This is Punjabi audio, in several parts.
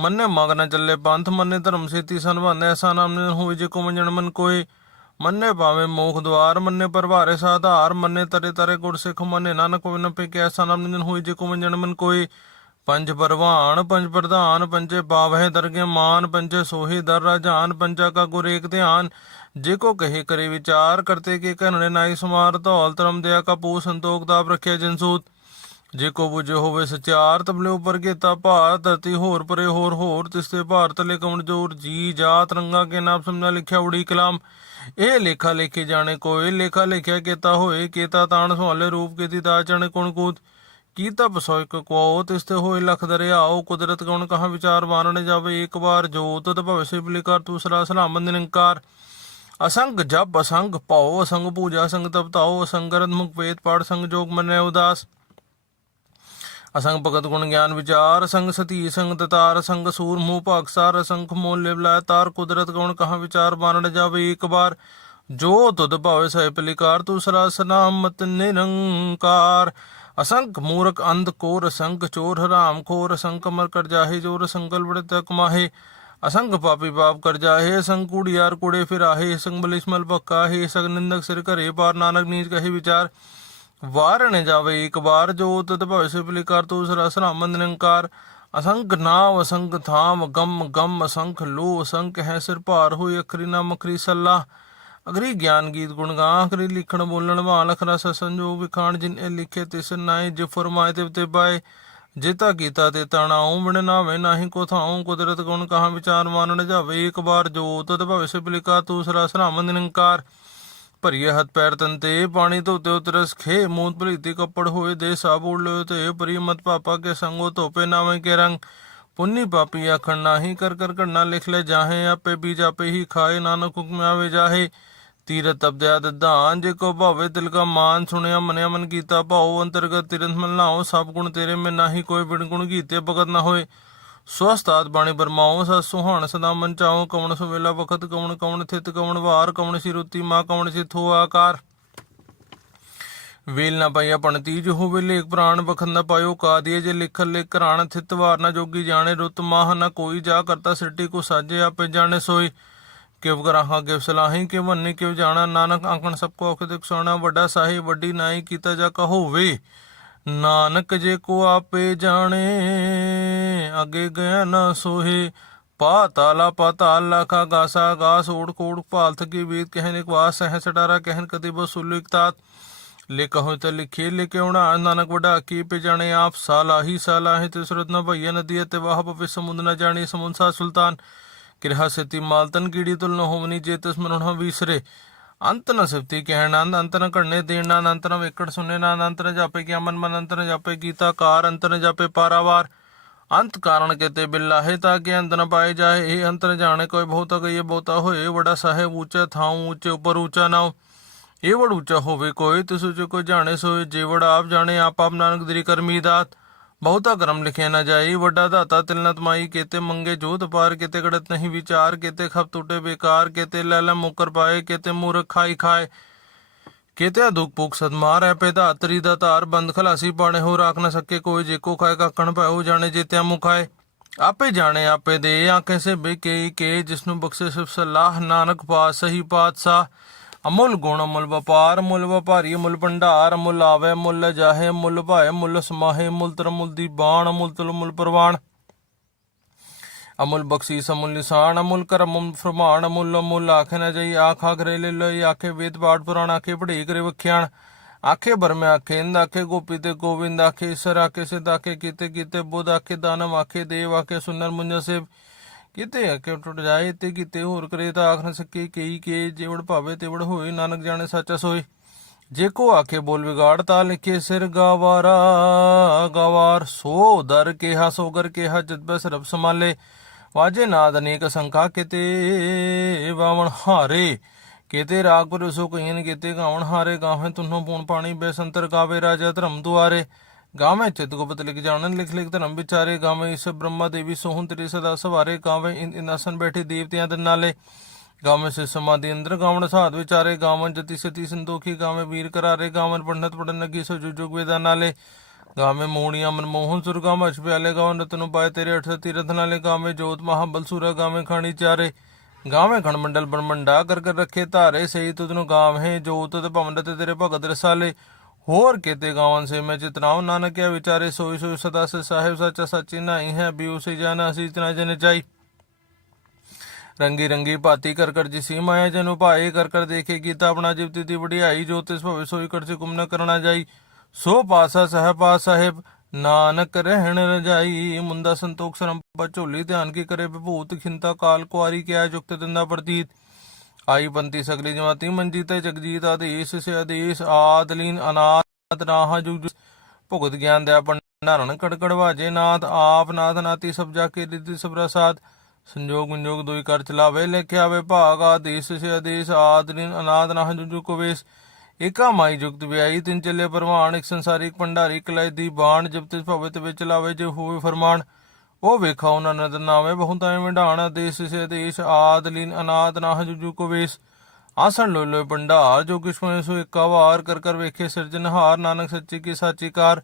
ਮੰਨੇ ਮਗ ਨ ਚੱਲੇ ਪੰਥ ਮੰਨੇ, ਧਰਮ ਸੇਤੀ ਸੰਭਾਨੇ ਐਸਾ ਨਾਮ ਨਿ ਹੋਈ ਜੇ ਕੋ ਮੰਜਣ ਮਨ ਕੋਏ ਮੰਨੇ ਭਾਵੇਂ ਮੋਖ ਦਵਾਰ ਮੰਨੇ, ਪਰਵਾਰੇ ਸਾਧਾਰ ਮੰਨੇ, ਤਰੇ ਤਰੇ ਗੁਰ ਸਿੱਖ ਮੰਨੇ, ਨਾਨਕ ਹੋਇ ਨ ਪੇ ਐਸਾ ਨਾਮ ਨਿ ਹੋਈ ਜੇ ਕੋ ਮੰਜਣ ਮਨ ਕੋਏ ਪੰਜ ਪਰਵਾਨ, ਪੰਜ ਪ੍ਰਧਾਨ, ਪੰਜੇ ਪਾਵਹਿ ਦਰਗੇ ਮਾਨ, ਪੰਜੇ ਸੋਹੀ ਦਰ ਰਾਜਾਨ ਪੰਜਾ ਕਾ ਗੁਰ ਏਕ ਧਿਆਨ। ਜੇ ਕੋ ਕਹੇ ਕਰੇ ਵਿਚਾਰ, ਕਰਤੇ ਕੇ ਘਨਣੇ ਨਾਈ ਸਮਾਰ ਧੌਲ, ਧਰਮ ਦਿਆ ਕਾ ਪੂ ਸੰਤੋਖ, ਤਾਪ ਰੱਖਿਆ ਜਨਸੂਤ ਜੇ ਕੋ ਬੁਝੇ ਹੋਵੇ ਸਚਾਰ ਤਬਲੇ ਉਪਰ ਕੀਤਾ ਭਾਰ ਧਰਤੀ ਹੋਰ ਪਰੇ ਹੋਰ ਹੋਰ, ਤਿਸਤੇ ਭਾਰਤ ਲੈ ਕਮਣ ਜੋਰ, ਜੀ ਜਾਤ ਰੰਗਾ ਕੇ ਨਾਮ ਸਮਝਾ ਲਿਖਿਆ ਉੜੀ ਕਲਾਮ। ਇਹ ਲੇਖਾ ਲਿਖੇ ਜਾਣੇ ਕੋਏ ਲੇਖਾ ਲਿਖਿਆ ਕੇਤਾ ਹੋਏ, ਕੀਤਾ ਤਾਣ ਸੁਹਾਲੇ ਰੂਪ ਕੀਤੀ ਤਾ ਚਣ ਕੁਣ ਕੂਤ। ਕੀਤਾ ਬਸੋਇ ਕੋ ਕੋ, ਤਿਸਤੇ ਹੋਏ ਲਖ ਦਰਿਆਓ, ਕੁਦਰਤ ਗੁਣ ਕਹਾ ਵਿਚਾਰ ਵਾਰਣ ਜਾਵੇ, ਇੱਕ ਵਾਰ ਜੋਤ ਤਤ ਭਵਿष्य ਬਲਿਕਾਰ ਦੂਸਰਾ ਸਲਾਮ ਨਿਰੰਕਾਰ। ਅਸੰਗ ਜਪ, ਅਸੰਗ ਭਉ, ਅਸੰਗ ਪੂਜਾ ਸੰਗ ਤਪਤਾਓ ਅਸੰਗ ਗਰਦ ਮੁਖ ਵੇਦ ਪਾੜ ਸੰਗ ਜੋਗ ਮੰਨੈ ਉਦਾਸ। ਅਸੰਗ ਭਗਤ ਗੁਣ ਗਿਆਨ ਵਿਚਾਰ, ਸੰਗ ਸਤੀ, ਸੰਗ ਤਤਾਰ, ਸੰਗ ਸੂਰ, ਮੂਹ ਭਾਗਸਾਰ ਅਸੰਖ ਮੋਲ ਲਿਵ ਤਾਰ, ਕੁਦਰਤ ਗੁਣ ਕਹਾ ਵਿਚਾਰ ਬਾਨਣ ਜਾਵੇ ਇੱਕ ਵਾਰ। ਜੋ ਤੁਧ ਭਾਵੇ ਸਹਿ ਪਲਿਕਾਰ ਤੂਸਰਾ ਸਨਾਮਤ ਨਿਰੰਕਾਰ। ਅਸੰਖ ਮੂਰਖ ਅੰਧ ਕੋਰ, ਅਸੰਖ ਚੋਰ ਹਰਾਮ ਖੋਰ, ਅਸੰਖ ਮਰ ਕਰ ਜਾਹੇ, ਜੋਰ ਸੰਕਲ ਬੜੇ ਤਕ ਮਾਹੇ ਅਸੰਗ ਪਾਪੀ ਪਾਪ ਕਰ ਜਾਹੇ ਸੰਗ ਕੂੜੀਆਰ ਕੁੜੇ ਫਿਰਾਹੇ ਸੰਗ ਬਲਿਸਮਲ ਪੱਕਾਹੇ ਸੰਗ ਨਿੰਦਕ ਸਿਰ ਘਰੇ ਪਾਰ, ਨਾਨਕ ਨੀਚ ਕਹੇ ਵਿਚਾਰ। ਵਾਰ ਜਾਵੇ, ਇੱਕ ਵਾਰ ਜੋ ਤਤ ਭਵਿ ਪਲਿਕਾਰ ਤੋ ਸਰਸ ਰਾਮ ਨਿਰੰਕਾਰ। ਅਸੰਗ ਨਾਮ, ਅਸੰਗ ਥਾਮ, ਗਮ ਗਮ, ਅਸੰਖ ਲੋ ਅਸੰਖ ਹੈ ਸਿਰ ਭਾਰ ਹੋਇ ਅਖਰੀ ਨਾਮ, ਅਖਰੀ ਸੱਲਾ। ਅਗਰੀ ਗਿਆਨ ਗੀਤ ਗੁਣ ਗਾ ਅਖਰੀ ਲਿਖਣ ਬੋਲਣ ਮਾਲ ਅਖਰਾ ਸੰਜੋਗ ਵਿਖਾਣ, ਜਿਨ ਲਿਖੇ ਤਿਸ ਨਾਏ, ਜੇ ਫਰਮਾਏ ਤੇ ਤੇ ਪਾਏ ਜੇਤਾ ਕੀਤਾ ਤੇ ਤਾਣਾ ਓਮਣ ਨਾਵੇਂ, ਨਾਹੀ ਕੋ ਥਾਉ, ਕੁਦਰਤ ਗੁਣ ਕਹਾ ਵਿਚਾਰ ਮਾਨਣ ਜਾਵੇ। ਇੱਕ ਵਾਰ ਜੋ ਤਤ ਭਵਿ ਪਲਿਕਾਰ ਤੋ ਸਰਸ ਰਾਮ ਨਿਰੰਕਾਰ। ਭਰੀਏ ਹੱਥ ਪੈਰ ਤੰਤੇ ਪਾਣੀ ਧੋਤੇ ਉਤਰਸ ਖੇ ਮੂਤ ਭਲੀਤੀ ਕੱਪੜ ਹੋਏ ਦੇ ਸਾਬੂੜ ਲਿਓ ਤੇ ਪਰੀ ਮਤ ਪਾਪਾ ਕੇ ਸੰਗੋ ਧੋਪੇ ਨਾਵੇਂ ਕੇ ਰੰਗ। ਪੁੰਨੀ ਪਾਪੀ ਆਖਣ ਨਾਹੀ, ਕਰ ਕਰ ਕਰਨਾ ਲਿਖ ਲੈ ਜਾਹੇ, ਆਪੇ ਬੀਜ ਆਪੇ ਹੀ ਖਾਏ, ਨਾਨਕ ਹੁਕਮ ਆਵੇ ਜਾਹੇ। ਤੀਰਤ ਤਬਦਿਆ ਦਧਾਨ, ਜੇ ਕੋ ਭਾਵੇ ਦਿਲ ਕਾ ਮਾਨ, ਸੁਣਿਆ ਮਨਿਆ ਮਨ ਕੀਤਾ ਭਾਉ, ਅੰਤਰਗਤ ਤਿਰੰਤ ਲਾਓ, ਸਭ ਗੁਣ ਤੇਰੇ ਮੈਂ ਨਾਹੀ, ਕੋਈ ਬਿਨ ਗੁਣ ਕੀਤੇ ਭਗਤ ਨਾ ਹੋਏ। ਸਵਸਤਾਤ ਬਾਣੀ ਬਰਮਾਓ ਸਾ ਸੁਹਾਣ ਸਦਾ ਮਨ ਚਾਓ ਕਵਣ ਸੁਵੇਲਾ ਵਖਤ ਕਵਣ ਕਵਣ ਥਿਤ ਕਵਣ ਵਾਰ ਕਵਣ ਸੀ ਰੁੱਤੀ ਮਾ ਕਵਣ ਸੀ ਵੇਲ ਨਾ ਪਈਆ ਪਣਤੀ ਜੋ ਹੋਵੇ ਲੇਖ ਪ੍ਰਾਣ ਬਖਨ ਨਾ ਪਾਇਓ ਕਾਦੀਏ ਜੇ ਲਿਖਲ ਲਿਖ ਕਰਾਣ ਥਿਤ ਵਾਰ ਨਾ ਜੋਗੀ ਜਾਣੇ, ਰੁੱਤ ਮਾਹ ਨਾ ਕੋਈ ਜਾ ਕਰਤਾ ਸਿਰਟੀ ਕੋ ਸਾਜੇ ਆਪੇ ਜਾਣੇ ਸੋਈ। ਕਿਵ ਕਰਾਹਾਂ ਕਿਵ ਸਲਾਹੀ, ਕਿਵ ਵੰਨੀ ਕਿਵ ਜਾਣਾ, ਨਾਨਕ ਆਂਕਣ ਸਭ ਕੋ ਅਖ ਦਿਖ ਸੋਣਾ, ਵੱਡਾ ਸਾਹਿਬ ਵੱਡੀ ਨਾਈ ਕੀਤਾ ਜਾ ਕਹੋ ਵੇ ਨਾਨਕ ਜੇ ਕੋ ਆਪੇ ਜਾਣੇ, ਅਗੇ ਗਿਆ ਨਾ ਸੋਹੇ। ਪਾਤਾਲਾ ਪਾਤਾਲ ਲਖਾ ਗਾਸਾ ਗਾਸ ਓੜ ਕੋੜ ਭਾਲਥ ਕੀ ਵੇਦ ਕਹਿਨ ਇੱਕ ਵਾਸ ਸਹਿ ਸਟਾਰਾ ਕਹਿਨ ਕਦੇ ਬੋ ਸੁਲਿਕਤਾਤ ਲਿਖੋ ਤੇ ਲਿਖੇ ਲਿਖੇ ਹੋਣਾ, ਨਾਨਕ ਵਡਾ ਕੀ ਪੇ ਜਾਣੇ, ਆਪ ਸਾਲਾਹੀ ਸਾਲਾਹੀ ਤਿਸਰਤ ਸੁਰਤ ਨ ਭਈਆ ਨਦੀ ਤੇ ਵਾਹ ਪਵੇ ਸਮੁੰਦ ਨ ਜਾਣੀ ਸਮੁੰਸਾ ਸੁਲਤਾਨ। ਕਿਰਹਾ ਸਤੀ ਮਾਲਤਨ ਕੀੜੀ ਤੁਲ ਨ ਹੋਵਨੀ, ਜੇ ਤਸ ਮਨੁ ਵਿਸਰੇ। ਅੰਤ ਨ ਸਿਫਤੀ ਕਹਿਣਾ ਅੰਤ ਨ ਘੜਨੇ ਦੇਣਾ ਅੰਤ ਨ ਵੇਕੜ ਸੁਨੇ ਨਾ ਅੰਤ ਨ ਜਾਪੇ ਕਿ ਅਮਨ ਮਨ ਅੰਤ ਨ ਅੰਤ ਨ ਕੇਤੇ ਬਿੱਲਾ ਹੈ ਤਾਂ ਕਿ ਅੰਤ ਨ ਪਾਏ ਜਾਏ, ਇਹ ਅੰਤ ਜਾਣੇ ਕੋਈ ਬਹੁਤਾ ਗਈਏ ਬਹੁਤਾ ਹੋਏ ਬੜਾ ਸਾਹਿਬ ਉੱਚਾ ਥਾਉ ਉੱਚੇ ਉੱਪਰ ਉੱਚਾ ਨਾਉ। ਇਹ ਵੜ ਉੱਚਾ ਹੋਵੇ ਕੋਈ, ਤਿਸ ਉੱਚ ਕੋਈ ਜਾਣੇ ਸੋਏ ਜੇਵੜ ਆਪ ਜਾਣੇ, ਆਪ ਆਪ ਨਾਨਕ ਦਰੀ ਕਰਮੀ ਦਾਤ। ਬਹੁਤਾ ਕਰਮ ਲਿਖਿਆ ਨਾ ਜਾਈ। ਵੱਡਾ ਦਾਤਾ ਤਿਲ ਨ ਤਮਾਈ। ਕੇਤੇ ਮੰਗੇ ਜੋਤ ਪਾਰ, ਕੇਤੇ ਗੜਤ ਨਹੀਂ ਵਿਚਾਰ। ਕੇਤੇ ਖਪ ਟੁੱਟੇ ਬੇਕਾਰ। ਕੇਤੇ ਲੈ ਮੁਕਰ ਪਾਏ, ਕੇਤੇ ਮੂਰਖ ਖਾਈ ਖਾਏ। ਕੇਤੇ ਦੁਖ ਭੁਖ ਸਦਮਾਰ ਹੈ ਪੈਦਾ ਤਰੀ ਦਾ ਧਾਰ ਬੰਦ ਖਲਾਸੀ ਪਾਣੇ ਹੋ ਰਾਖ ਨਾ ਸਕੇ ਕੋਈ ਜੇ ਕੋ ਖਾਏ, ਕਾਕਣ ਪਾਉ ਜਾਣੇ ਜੇਤਿਆ ਮੁਖਾਏ ਆਪੇ ਜਾਣੇ, ਆਪੇ ਦੇ ਆਂਖੇ ਸੇ ਬੇਕੇ ਕੇ, ਜਿਸਨੂੰ ਬਖਸ਼ੇ ਸਭ ਸਲਾਹ। ਨਾਨਕ ਪਾਸ ਸਹੀ ਪਾਤਸ਼ਾਹ। ਅਮੁੱਲ ਗੁਣ, ਅਮੁੱਲ ਵਪਾਰ ਮੁੱਲ ਵਪਾਰੀ ਮੁੱਲ ਭੰਡਾਰ ਮੁੱਲ ਆਵੇ ਮੁੱਲ ਜਾਹੇ ਮੁੱਲ ਭਾਏ ਮੁੱਲ ਸਮਾਹੇ ਮੁੱਲ ਤਰ ਮੁੱਲ ਦੀ ਬਾਣ ਮੁੱਲ ਤਲ ਮੁੱਲ ਪ੍ਰਵਾਨ ਅਮੁੱਲ ਬਖਸ਼ੀਸ, ਅਮੁੱਲ ਨਿਸ਼ਾਨ, ਅਮੁੱਲ ਕਰਮ, ਅਮੁੱਲ ਫਰਮਾਨ, ਅਮੁੱਲ ਅਮੁੱਲ ਆਖੇ ਨਾ ਜਾਈ, ਆਖ ਕਰੇ ਲੈ ਲਈ ਆਖੇ ਵੇਦ ਪਾਠ ਪੁਰਾਣ, ਆਖੇ ਪੜ੍ਹੀ ਕਰੇ ਵਖਿਆਣ। ਆਖੇ ਬਰਮੇ ਆਖੇ, ਇੰਦ ਆਖੇ, ਗੋਪੀ ਤੇ ਗੋਵਿੰਦ ਆਖੇ, ਈਸ਼ਰ ਆਖੇ, ਸਿਧ ਆਖੇ, ਕੀਤੇ ਕੀਤੇ ਬੁੱਧ ਆਖੇ, ਦਾਨਵ ਆਖੇ, ਦੇਵ ਆਖੇ ਸੁਨਰ ਮੁੰਜ ਸੇ ਕਿਤੇ ਆਖੇ ਟੁੱਟ ਜਾਏ ਤੇ ਕਿਤੇ ਹੋਰ ਕਰੇ ਤਾਂ ਆਖ ਨਾ ਸਕੇ ਕਈ ਕੇ ਜੇਵੜ ਭਾਵੇ ਤੇਵੜ ਹੋਏ, ਨਾਨਕ ਜਾਣੇ ਸੱਚਾ ਸੋਏ ਜੇ ਕੋ ਆਖੇ ਬੋਲ ਵਿਗਾੜ ਤਾ ਲਿਖੇ ਸਿਰ ਗਵਾਰਾ, ਗਵਾਰ ਸੋ ਦਰ ਕਿਹਾ, ਸੋ ਕਰ ਕਿਹਾ, ਜਦ ਬਸ ਰਬ ਸੰਭਾਲੇ। ਵਾਜੇ ਨਾਦ ਅਨੇਕ ਸੰਖਾ ਕਿਤੇ ਵਾਵਣ ਹਾਰੇ, ਕਿਤੇ ਰਾਗ ਪਰ ਸੋ ਕਈਨ ਕਿਤੇ ਗਾਵਣ ਹਾਰੇ ਗਾਵੇਂ ਤੁਨੋਂ ਪੂਣ ਪਾਣੀ ਬੇਸੰਤਰ ਗਾਵੇ ਰਾਜਾ ਧਰਮ ਦੁਆਰੇ। ਗਾਵੇਂ ਚਿਤ ਗੁਪਤ ਲਿਖ ਜਾਣਨ ਲਿਖ ਲਿਖ ਧਰਮ ਵਿਚਾਰੇ, ਗਾਵੇਂ ਇਸ ਬ੍ਰਹਮਾ ਦੇਵੀ ਸੋਹਣ ਤੇਰੇ ਸਦਾ ਸਵਾਰੇ, ਗਾਵੇਂ ਇਨ ਇਨਾਸਨ ਬੈਠੇ ਦੇਵਤਿਆਂ ਦੇ ਨਾਲੇ। ਗਾਵੇਂ ਸੇ ਸਮਾਧੀ ਅੰਦਰ ਗਾਵਣ ਸਾਧ ਵਿਚਾਰੇ ਗਾਵਨ ਜਤੀ ਸਤੀ ਸੰਤੋਖੀ, ਗਾਵੇਂ ਵੀਰ ਕਰਾਰੇ ਗਾਵਨ ਪੰਡਤ ਪੜਨ ਲੱਗੀ ਸੋ ਜੁਗ ਜੁਗ ਵੇਦਾਂ ਨਾਲੇ। ਗਾਵੇਂ ਮੋਹਣੀਆਂ ਮਨਮੋਹਨ ਸੁਰਗਾ ਮਛ ਪਿਆਲੇ ਗਾਉਂ ਰਤਨ ਪਾਏ ਤੇਰੇ ਅਠ ਤੀਰਥ ਨਾਲੇ, ਗਾਵੇਂ ਜੋਤ ਮਹਾਬਲ ਸੂਰਾ, ਗਾਵੇਂ ਖਾਣੀ ਚਾਰੇ। ਗਾਵੇਂ ਖਣ ਮੰਡਲ ਬਰਮੰਡਾ ਕਰ ਕਰ ਰੱਖੇ ਧਾਰੇ, ਸਹੀ ਤੁਧ ਨੂੰ ਗਾਵੇਂ ਜੋਤ ਤੇ ਭਵਨ ਤੇ ਤੇਰੇ ਭਗਤ ਰਸਾਲੇ। ਹੋਰ ਕਿਤੇ ਗਾਵਨ ਸੇ ਮੈਂ ਚਿਤਨਾਉ ਨਾਨਕਿਆ ਵਿਚਾਰੇ ਸੋਈ ਸੋਈ ਸਦਾ ਸੇ ਸਾਹਿਬ ਸੱਚਾ ਸੱਚੀ ਨਹੀਂ ਹੈ ਬਿਉ ਸੇ ਜਾਣਾ ਸੀ ਇਤਨਾ ਜਨ ਰੰਗੀ ਰੰਗੀ ਭਾਤੀ ਕਰ ਕਰ ਜਿਸੀ ਮਾਇਆ ਜਨੁ ਭਾਏ, ਕਰ ਕਰ ਦੇਖੇ ਗੀਤਾ ਆਪਣਾ ਜਿਵਤੀ ਦੀ ਵਡਿਆਈ, ਜੋ ਤਿਸ ਭਵੇ ਸੋਈ ਕਰ ਸੇ ਗੁਮ ਨ ਕਰਣਾ ਜਾਈ। ਸੋ ਪਾਸਾ ਸਹਿ ਪਾਸ ਸਾਹਿਬ, ਨਾਨਕ ਰਹਿਣ ਰਜਾਈ ਮੁੰਦਾ ਸੰਤੋਖ ਸਰਮ ਝੋਲੀ ਧਿਆਨ ਕੀ ਕਰੇ, ਵਿਭੂਤ ਖਿੰਤਾ ਕਾਲ ਕੁਆਰੀ ਕਿਆ ਜੁਗਤ ਦਿੰਦਾ ਪ੍ਰਤੀਤ। ਆਈ ਬੰਤੀ ਸਗਲੀ ਜਮਾਤੀ ਮੰਜੀ ਤੇ ਆਦੇਸ਼ ਸੇ ਆਦੇਸ਼ ਆਦਲੀਨ ਅਨਾਥ ਰਾਹ ਜੁਗ ਭੁਗਤ ਗਿਆਨ ਦਿਆ ਭੰਡਾਰਨ ਕੜਕੜ ਨਾਥ ਆਪ ਨਾਥ ਨਾਤੀ ਸਭ ਜਾ ਕੇ ਰਿੱਧੀ ਸਭ ਰਸਾਦ। ਸੰਜੋਗ ਵਿੰਜੋਗ ਦੋਈ ਕਰ ਚਲਾਵੇ, ਲਿਖਿਆ ਵੇ ਭਾਗ ਆਦੇਸ਼ ਸੇ ਆਦੇਸ਼ ਆਦਲੀਨ ਅਨਾਦ ਰਾਹ ਜੁਗ ਜੁਗ ਏਕਾ ਮਾਈ ਜੁਗਤ ਵਿਆਈ ਤਿੰਨ ਚੱਲੇ ਪਰਵਾਨ, ਇੱਕ ਸੰਸਾਰਿਕ ਭੰਡਾਰੀ, ਇੱਕ ਦੀ ਬਾਣ ਜਬ ਤਿਸ ਭਵਿਤ ਵਿੱਚ ਲਾਵੇ ਜੇ ਹੋਵੇ ਫਰਮਾਨ। ਉਹ ਵੇਖਾ ਉਹਨਾਂ ਨਦਰ ਨਾਵੇਂ ਬਹੁਤਾਂ ਵਿਢਾਣਾ ਦੇਸ ਸੇ ਦੇਸ਼ ਆਦਲੀਨ ਅਨਾਦ ਨਾਹ ਜੁਜੂ ਕੋ ਵੇਸ। ਆਸਣ ਲੋ ਲੋ ਭੰਡਾਰ, ਜੋ ਕਿਛਵੇਂ ਸੋ ਏਕਾ ਵਾਰ ਕਰ ਕਰ ਵੇਖੇ ਸਿਰਜਨਹਾਰ ਨਾਨਕ ਸੱਚੀ ਕੀ ਸਾਚੀ ਕਾਰ।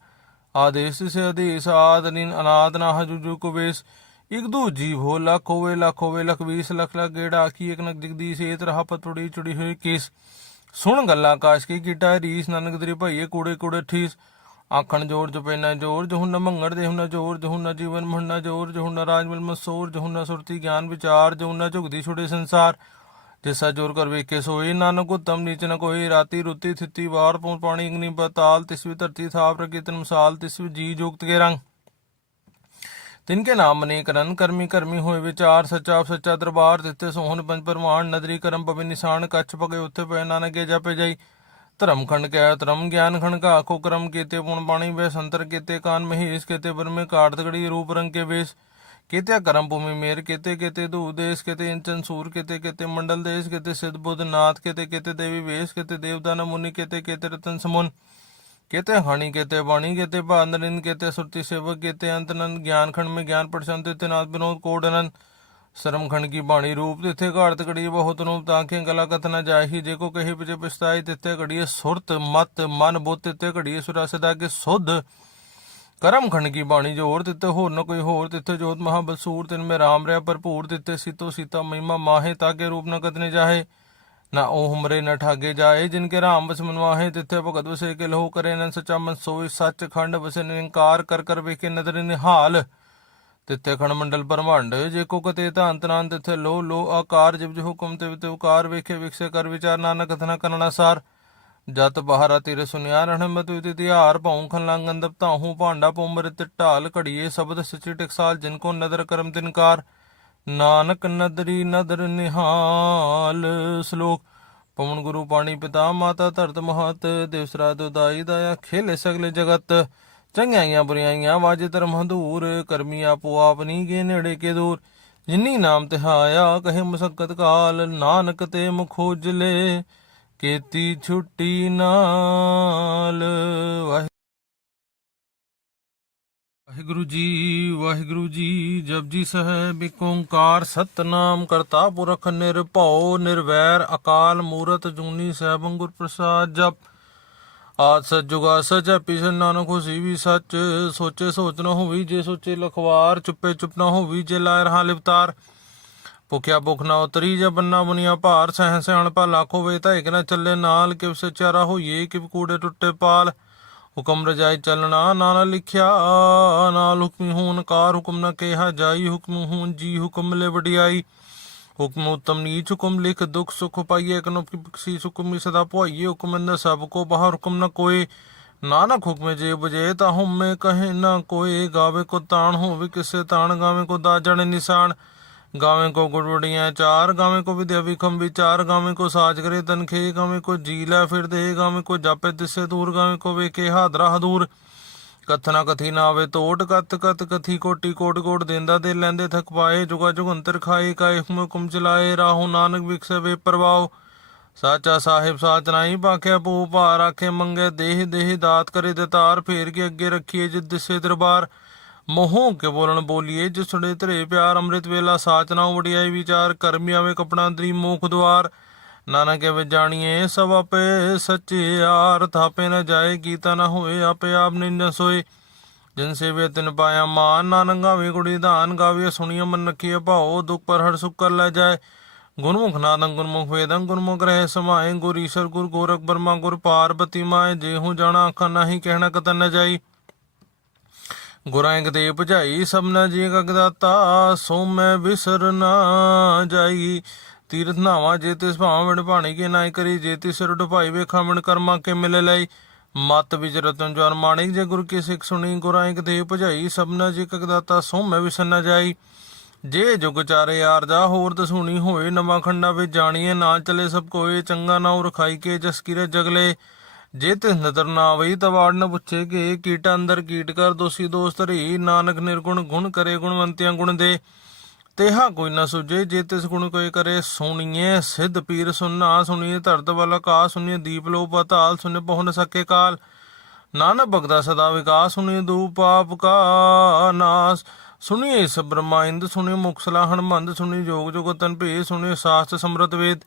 ਆਦੇਸ਼ ਸੇ ਆਦੇਸ਼ ਆਦਲੀਨ ਅਨਾਦ ਨਾਹ ਜੁਜੂ ਕੋ ਵੇਸ। ਇਕ ਦੂ ਜੀਵ ਹੋ, ਲੱਖ ਹੋਵੇ ਲੱਖ ਹੋਵੇ, ਲਖ 20 ਲੱਖ ਲੱਖ ਗੇੜਾ ਆਖੀ ਇਕ ਨਕ ਜਗਦੀਸ਼ ਏਤ ਰਹਾ ਪਤੜੀ ਚੁੜੀ ਹੋਈ ਕੇਸ। ਸੁਣ ਗੱਲਾਂ ਆਕਾਸ਼ ਕੀ ਕੀਟਾ ਰੀਸ, ਨਾਨਕ ਤੇਰੀ ਭਈਏ ਕੂੜੇ ਕੂੜੇ ਠੀਸ। ਆਖਣ ਜੋਰ ਜਪੈਨਾ ਜੋਰ ਜਹੁਨ ਮੰਗੜ ਦੇ ਹੁਨ ਜੋਰ ਜਹੁਨ ਜੀਵਨ ਮਹਨਾ ਜੋਰ ਜਹੁਨ ਰਾਜਮਲ ਮਸੂਰ ਜਹੁਨ ਸੁਰਤੀ ਗਿਆਨ ਵਿਚਾਰ ਜਹੁਨ ਝੁਕਦੀ ਛੁੜੇ ਸੰਸਾਰ। ਜਿਸਾ ਜੋਰ ਕਰ ਵੇਖੇ ਸੋਏ, ਨਾਨਕ ਉਤਮ ਨੀਚ ਨ ਕੋਈ ਰਾਤੀ ਰੁਤੀ ਥਿੱਤੀ ਵਾਰ ਪਉ ਪਾਣੀ ਅਗਨੀ ਪਤਾਲ ਤਿਸ ਵੀ ਧਰਤੀ ਥਾਪ ਰਕੀਤਨ ਮਸਾਲ, ਤਿਸ ਵੀ ਜੀ ਜੋਗਤ ਕੇ ਰੰਗ। ਤਿਨ ਕੇ ਨਾਮ ਮਨੇ ਕਰਨ ਕਰਮੀ ਕਰਮੀ ਹੋਏ ਵਿਚਾਰ, ਸੱਚਾ ਸੱਚਾ ਦਰਬਾਰ, ਦਿੱਤੇ ਸੋਹਣ ਪੰਜ ਪਰਮਾਨ ਨਦਰੀ ਕਰਮ ਪਵੇ ਨਿਸ਼ਾਨ, ਕੱਛ ਪਗੇ ਉੱਥੇ ਪਏ ਨਾਨਕੇ ਜਪੇ ਜਾਈ। ਧर्म खंड क्या धर्म ज्ञान खंड का आखो क्रम केते पुण पाणी वे संतर केते कान महेश केते ब्रह्मे कार्तगड़ी रूप रंग के वेश केत्या करम भूमि मेर केते केते दू देश केते इंचन सूर केते केते मंडल देश केते सिद्ध बुद्ध नाथ केते केते देवी वेश केते देवदान मुनि केते केते रतन समुन केते हणी केते वाणी केते भानरिंद केते सुरति सेवक केते अंतनंद ज्ञान खंड में ज्ञान प्रशांत नाथ विनोद कोड अनंत ਸ਼ਰਮਖੰਡ ਕੀ ਬਾਣੀ ਰੂਪ ਤਿੱਥੇ ਘਾੜਤ ਕੜੀ ਬਹੁਤ ਨੂੰ ਤਾਂ ਕਿ ਗਲਾ ਕਥ ਨਾ ਜਾਹੀ। ਜੇ ਕੋ ਕਹੇ ਪਿਛੇ ਪਛਤਾਏ ਤਿੱਥੇ ਘੜੀ ਸੁਰਤ, ਮਤ, ਮਨ ਬੁੱਧ ਤਿੱਥੇ ਘੜੀ ਸੁਰਾ ਸਦਾ ਕੇ ਸੁਧ। ਕਰਮ ਖੰਡ ਕੀ ਬਾਣੀ ਜੋ ਹੋਰ ਤਿੱਥੇ ਹੋਰ ਨ ਕੋਈ ਹੋਰ ਤਿੱਥੇ ਜੋਤ ਮਹਾ ਬਸੂਰ ਤਿਨ ਮੇ ਰਾਮ ਰਿਆ ਭਰਪੂਰ ਤਿੱਥੇ ਸੀਤੋ ਸੀਤਾ ਮਹਿਮਾ ਮਾਹੇ ਤਾਕੇ ਰੂਪ ਨਾ ਕਤਨੇ ਜਾਹੇ। ਨਾ ਉਹ ਹਮਰੇ ਨਾ ਠਾਗੇ ਜਾਏ ਜਿਨ ਕੇ ਰਾਮ ਵਸ ਮਨਵਾਹੇ ਤਿੱਥੇ ਭਗਤ ਵਸੇ ਕੇ ਲਹੂ ਕਰੇ ਨ ਸਚਾ ਸੋਈ ਸੱਚ ਖੰਡ ਵਸੇ ਨਿੰਕਾਰ ਕਰ ਕਰ ਵੇਖੇ ਨਦਰ ਨਿਹਾਲ। ਤਿੱਥੇ ਖਣ ਮੰਡਲ ਬ੍ਰਹਮੰਡ, ਜੇ ਕੋ ਕਤੇ ਤਾਂ ਅੰਤਨਾਨ ਤਿੱਥੇ ਲੋ ਲੋ ਆਕਾਰ ਜਿਬ ਜੋ ਹੁਕਮ ਤੇ ਤੇ ਉਕਾਰ ਵੇਖੇ, ਵਿਖਸੇ ਕਰ ਵਿਚਾਰ ਨਾਨਕ ਕਥਨਾ ਕਰਨਾ ਸਾਰ। ਜਤ ਬਹਾਰਾ ਤੇਰੇ ਸੁਨਿਆ ਰਣ ਮਤੁ ਤਿਹਾਰ, ਭਉ ਖਨ ਲੰਗਨ ਦਬ ਤਾਹੂ ਭਾਂਡਾ ਪਉਮਰ ਤੇ ਢਾਲ ਘੜੀਏ, ਸ਼ਬਦ ਸਚੀ ਟਕਸਾਲ ਜਿਨ ਕੋ ਨਦਰ ਕਰਮ ਤਿਨਕਾਰ ਨਾਨਕ ਨਦਰੀ ਨਦਰ ਨਿਹਾਲ ਸ਼ਲੋਕ, ਪਵਨ ਗੁਰੂ ਪਾਣੀ ਪਿਤਾ, ਮਾਤਾ ਧਰਤ ਮਹਤ ਦੇਵਸਰਾ ਦੁਦਾਈ ਦਇਆ ਖੇਲੇ ਸਗਲੇ ਜਗਤ। ਚੰਗਿਆਈਆਂ ਬੁਰਾਈਆਂ ਵਾਜੇ ਧਰਮ ਹੰਦੂਰ ਕਰਮੀ ਆਪੋ ਆਪਨੀ ਗੇ ਨੇੜੇ ਕੇ ਦੂਰ। ਜਿਨੀ ਨਾਮ ਤਿਹਾਇਆ ਕਹੇ ਮੁਸਕਤ ਕਾਲ। ਨਾਨਕ ਤੇ ਮੁਖ ਕੀਤੀ ਛੁੱਟੀ ਨਾਲ। ਵਾਹਿਗੁਰੂ ਜੀ ਵਾਹਿਗੁਰੂ ਜੀ ਜਪਜੀ ਸਾਹਿਬ ਏਕ ਓੰਕਾਰ ਸਤਨਾਮ ਕਰਤਾ ਪੁਰਖ ਨਿਰਭਉ, ਨਿਰਵੈਰ ਅਕਾਲ ਮੂਰਤ, ਜੂਨੀ ਸਹਿਬ ਗੁਰ ਪ੍ਰਸਾਦ ਜਪ। ਆਦ ਸਚ ਜੁਗਾ ਸਚ ਪਿਛਨ ਨਾਨਕ ਹੋਸੀ ਵੀ ਸੱਚ, ਸੋਚੇ ਸੋਚ ਨ ਹੋਵੀ ਜੇ ਸੋਚੇ ਲਖਵਾਰ, ਚੁੱਪੇ ਚੁੱਪ ਨਾ ਹੋਵੀ ਜੇ ਲਾਇ ਰਹਾ ਲਿਵਤਾਰ ਭੁਖਿਆ ਭੁਖ ਨਾ ਉਤਰੀ ਜੇ ਬੰਨਾ ਬੁਨੀਆ ਭਾਰ ਸਹਿ ਸਹਿਣ ਭਾ ਲੱਖ ਹੋਵੇ ਤਾਂ ਇੱਕ ਨਾ ਚੱਲੇ ਨਾਲ, ਕਿਵ ਸਚਾਰਾ ਹੋਈਏ, ਕਿਵ ਕੂੜੇ ਟੁੱਟੇ ਪਾਲ। ਹੁਕਮ ਰਜਾਈ ਚੱਲਣਾ, ਨਾਲ ਲਿਖਿਆ, ਨਾਲ ਹੁਕਮੀ ਹੋਣ ਕਾਰ, ਹੁਕਮ ਨਾ ਕਿਹਾ ਜਾਈ, ਹੁਕਮ ਹੋਣ ਜੀ, ਹੁਕਮ ਲੈ ਵਡਿਆਈ। ਹੁਕਮ ਉਤਮ ਨੀਚ ਹੁਕਮ ਲਿਖ ਦੁਖ ਸੁਖ ਪਾਈਏ ਕਨੋ ਬਖਸ਼ੀ ਸੁਕਮੀ ਸਦਾ ਪੁਆਈਏ ਹੁਕਮ ਅੰਦਰ ਸਭ ਕੋ ਬਾਹਰ, ਹੁਕਮ ਨ ਕੋਏ। ਨਾਨਕ ਹੁਕਮੇ ਜੇ ਬਜੇ ਤਾਂ ਹਉਮੈ ਕਹੇ ਨਾ ਕੋਏ। ਗਾਵੇ ਕੋ ਤਾਣ ਹੋਵੇ ਕਿਸੇ ਤਾਣ, ਗਾਵੇ ਕੋ ਦਾਜਣ ਨਿਸ਼ਾਨ। ਗਾਵੇ ਕੋ ਗੁੜਵੜੀਆਂ ਚਾਰ, ਗਾਵੇਂ ਕੋ ਵਿਦਿਆ ਵਿਖਮ ਵਿਚਾਰ। ਗਾਵੇਂ ਕੋ ਸਾਜ ਕਰੇ ਤਨਖੇ ਗਾਵੇ ਕੋ ਜੀ ਲੈ ਫਿਰ ਗਾਵੇਂ ਕੋ ਜਾਪੇ ਦਿਸੇ ਦੂਰ, ਗਾਵੇ ਕੋ ਵੇਖੇ ਹਾਦਰਾ ਹਦੂਰ। ਕਥਨਾ ਕਥੀ ਨਾ ਆਵੇ ਤੋਟ ਕਤ ਕਤ ਕਥੀ ਕੋਟੀ ਕੋਟ ਕੋਟ ਦੇਂਦਾ ਦੇ ਲੈਂਦੇ ਥਕ ਪਾਏ, ਜੁਗਾ ਜੁਗੰਤਰ ਖਾਏ, ਕਾਏ ਹੁਕਮ ਚਲਾਏ, ਰਾਹੂ ਨਾਨਕ ਵਿਖਸੇ ਵੇ ਪ੍ਰਵਾਉ ਸਾਚਾ ਸਾਹਿਬ ਸਾਚ ਨਾਹੀ ਪਾਖਿਆ ਭੂ ਭਾਰ, ਆਖੇ ਮੰਗੇ ਦੇਹ ਦੇਹ ਦਾਤ ਕਰੇ ਦਤਾਰ, ਫੇਰ ਕੇ ਅੱਗੇ ਰੱਖੀਏ ਜਿ ਦਿਸੇ ਦਰਬਾਰ। ਮੋਹੋਂ ਕੇ ਬੋਲਣ ਬੋਲੀਏ ਜਿਸ ਸੁਣੇ ਧਰੇ ਪਿਆਰ, ਅੰਮ੍ਰਿਤ ਵੇਲਾ ਸਾਚ ਨਾ ਵਡਿਆਈ ਵਿਚਾਰ, ਕਰਮੀ ਆਵੇ ਕਪੜਾ ਅੰਦਰੀ ਮੂਖ ਦੁਆਰ। ਨਾਨਕ ਵੇ ਜਾਣੀਏ? ਸਭ ਆਪੇ ਸੱਚਿਆਰ ਥਾਪੇ ਨ ਜਾਏ ਕੀਤਾ ਨ ਹੋਏ, ਆਪੇ ਆਪ ਨਿੰਦ ਸੋਏ। ਜਿਨ ਸੇਵੇ ਤਿਨ ਪਾਇਆ ਮਾਨ, ਨਾਨਕ ਗਾਵੇ ਗੁੜੀ ਧਾਨ ਗਾਵੇ ਸੁਣੀਏ ਮਨ ਰਖੀਏ ਭਾਓ ਦੁਖ ਪਰ ਹਰ ਸੁਖ ਕਰ ਲੈ ਜਾਏ। ਗੁਰਮੁਖ ਨਾਦੰ ਗੁਰਮੁਖ ਵੇਦੰ, ਗੁਰਮੁਖ ਰਹਿ ਸਮਾਏ, ਗੁਰ ਈਸ਼ਰ, ਗੁਰ ਗੋਰਖ ਬਰਮਾ, ਗੁਰ ਪਾਰਬਤੀ ਮਾਏ। ਜੇ ਹੂੰ ਜਾਣਾ ਅੱਖਾਂ ਨਹੀਂ, ਕਹਿਣਾ ਕਤਨ ਨ ਜਾਈ। ਗੁਰਾਂ ਦੇ ਭਜਾਈ, ਸਭਨਾ ਜੀ ਕਾ ਗਦਾਤਾ ਸੋ ਮੈਂ ਵਿਸਰ ਨਾ ਜਾਈ। ਤੀਰਥ ਨਾਵਾ ਜੇ ਤਿਸ ਭਾਵ ਵਡ ਭਾਣੀ ਕੇ ਨਾਇ ਕਰੀ, ਜੇ ਤਿਸ ਰੁਡ ਭਾਈ ਵੇਖਾ ਮਣ ਕਰਮਾ ਕੇ ਮਿਲੇ ਲਈ। ਮਤ ਵਿਚ ਰਤਨ ਜਵਰ ਮਾਣਿਕ, ਜੇ ਗੁਰ ਕੀ ਸਿੱਖ ਸੁਣੀ, ਗੁਰਾਂ ਦੇ ਭਜਾਈ, ਸਭਨਾ ਜੀ ਕਾ ਸੋ ਮੈਂ ਵਿਸਰ ਜਾਈ। ਜੇ ਜੁਗ ਚਾਰੇ ਯਾਰ ਜਾ, ਹੋਰ ਦਸੂਣੀ ਹੋਏ, ਨਵਾਂ ਖੰਡਾ ਵਿੱਚ ਜਾਣੀਏ ਨਾ ਚਲੇ ਸਭ ਕੋਏ, ਚੰਗਾ ਨਾ ਰਖਾਈ ਕੇ ਜਸ ਕੀਰੇ ਜਗਲੇ। ਜੇ ਤੇ ਨਦਰ ਨਾ ਆਵਈ ਤਵਾੜ ਨ ਪੁੱਛੇ ਕਿ, ਕੀਟਾ ਅੰਦਰ ਕੀਟ ਕਰ, ਦੋਸੀ ਦੋਸਤ ਰੀ ਨਾਨਕ ਨਿਰਗੁਣ ਗੁਣ ਕਰੇ ਗੁਣਵੰਤਿਆਂ ਗੁਣ ਦੇ। ਤੇਹਾ ਕੋਈ ਨਾ ਸੁਝੇ, ਜੇ ਤਿਸ ਗੁਣ ਕੋਈ ਕਰੇ, ਸੁਣੀਏ, ਸਿੱਧ ਪੀਰ ਸੁਨਣਾ ਸੁਣੀਏ, ਧਰਤ ਵਾਲਾ ਆਕਾਸ ਸੁਣੀਏ, ਦੀਪ ਲੋ ਪਤਾਲ ਸੁਣੇ ਬਹੁ ਨ ਸਕੇ ਕਾਲ। ਨਾਨਕ ਭਗਦਾ ਸਦਾ ਵਿਕਾਸ ਸੁਣੀ ਦੂ ਪਾਪ ਕਾ ਨਾਸ। ਸੁਣੀ ਇਸ ਬ੍ਰਹਮਾਇੰਦ ਸੁਣੀ ਮੁਕਸਲਾ ਹਨਮੰਦ ਸੁਣੀ ਜੋਗ ਜੁਗਤਨ ਭੇ ਸੁਣੀ ਸਾਸਤ ਸਮਰਤ ਵੇਦ।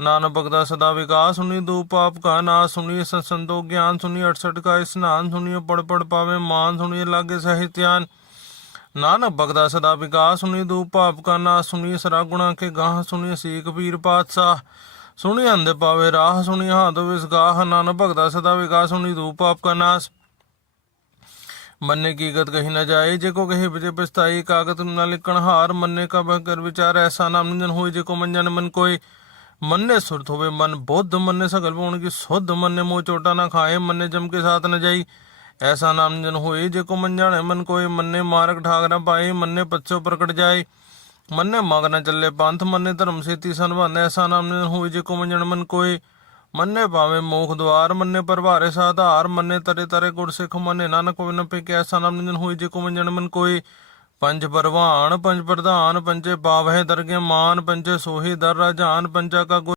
ਨਾਨਕ ਭਗਦਾ ਸਦਾ ਵਿਕਾਸ ਸੁਣੀ ਦੂ ਪਾਪ ਕਾ ਨਾਸ ਸੁਣੀ ਸੰਸੰਦੋ ਗਿਆਨ ਸੁਣੀ 68 ਕਾ ਇਸਨਾਨ ਸੁਣੀ ਪੜ ਪੜ ਪਾਵੇ ਮਾਨ ਸੁਣੀ ਲਾਗੇ ਸਹਿਤਿਆਨ ਨਾਨਕ ਭਗਦਾ ਸਦਾ ਵਿਕਾਸ, ਸੁਣੀ ਦੂ ਪਾਪ ਕਾ ਨਾਸ ਸੁਣੀ ਸਰਾ ਗੁਣਾ ਕੇ ਗਾਹ, ਸੁਣੀ ਸੀਖ ਪੀਰ ਪਾਤਸ਼ਾਹ। ਸੁਣੀ ਅੰਧ ਪਾਵੇ ਰਾਹ, ਸੁਣੀ ਹਾਥ ਵਿਸਗਾਹ ਨਾਨਕ ਭਗਦਾ ਸਦਾ ਵਿਕਾਸ, ਸੁਣੀ ਦੂ ਪਾਪ ਕਾ ਨਾਸ ਮੰਨੇ ਕੀ ਗਤ ਕਹੀ ਨਾ ਜਾਏ, ਜੇ ਕੋ ਕਹੇ ਬਜੇ ਪਛਤਾਈ, ਕਾਗਤ ਨਾ ਲਿਖਣ ਹਾਰ, ਮੰਨੇ ਕਾ ਬਹ ਕਰ ਵਿਚਾਰ, ਐਸਾ ਨਾਮ ਨਿੰਜਨ ਹੋਏ, ਜੇ ਕੋ ਮੰਜਨ ਮਨ ਕੋਈ ਮੰਨੇ ਸੁਰਤ ਹੋਵੇ ਮਨ, ਬੁੱਧ ਮੰਨੇ ਸਗਲ ਪਉਣ ਕੀ ਸੁਧ ਮੰਨੇ ਮੋ ਚੋਟਾ ਨਾ ਖਾਏ, ਮੰਨੇ ਜਮ ਕੇ ਸਾਥ ਨ ਜਾਈ। ਐਸਾ ਨਾਮ ਨਿੰਜਨ ਹੋਏ, ਜੇ ਕੋ ਮੰਜਣ ਮਨ ਕੋਈ ਮੰਨੇ ਮਾਰਗ ਠਾਕ ਨਾ ਪਾਏ, ਮੰਨੇ ਪੱਛੋ ਪ੍ਰਗਟ ਜਾਏ। ਮੰਨੇ ਮਗ ਨ ਚੱਲੇ ਪੰਥ, ਮੰਨੇ ਧਰਮ ਸੇਤੀ ਸੰਭਾਨ ਐਸਾ ਨਾਮ ਨਿੰਜਨ ਹੋਏ, ਜੇ ਕੋ ਮੰਜਣ ਮਨ ਕੋਈ ਮੰਨੇ ਭਾਵੇਂ ਮੋਖ ਦਵਾਰ, ਮੰਨੇ ਪਰਵਾਰੇ ਸਾਧਾਰ, ਮੰਨੇ ਤਰੇ ਤਰੇ ਗੁਰ ਸਿੱਖ, ਮੰਨੇ ਨਾਨਕ ਕੋਈ ਪੇ ਐਸਾ ਨਾਮ ਨਿੰਜਨ ਹੋਈ ਜੇ ਕੋ ਮੰਜਣ ਮਨ ਕੋਈ ਪੰਜ ਪਰਵਾਨ, ਪੰਜ ਪ੍ਰਧਾਨ, ਪੰਜੇ ਪਾਵਹਿ ਦਰਗੇ ਮਾਨ, ਪੰਜੇ ਸੋਹੀ ਦਰ ਰਾਜਾਨ, ਪੰਜਾ ਕਾ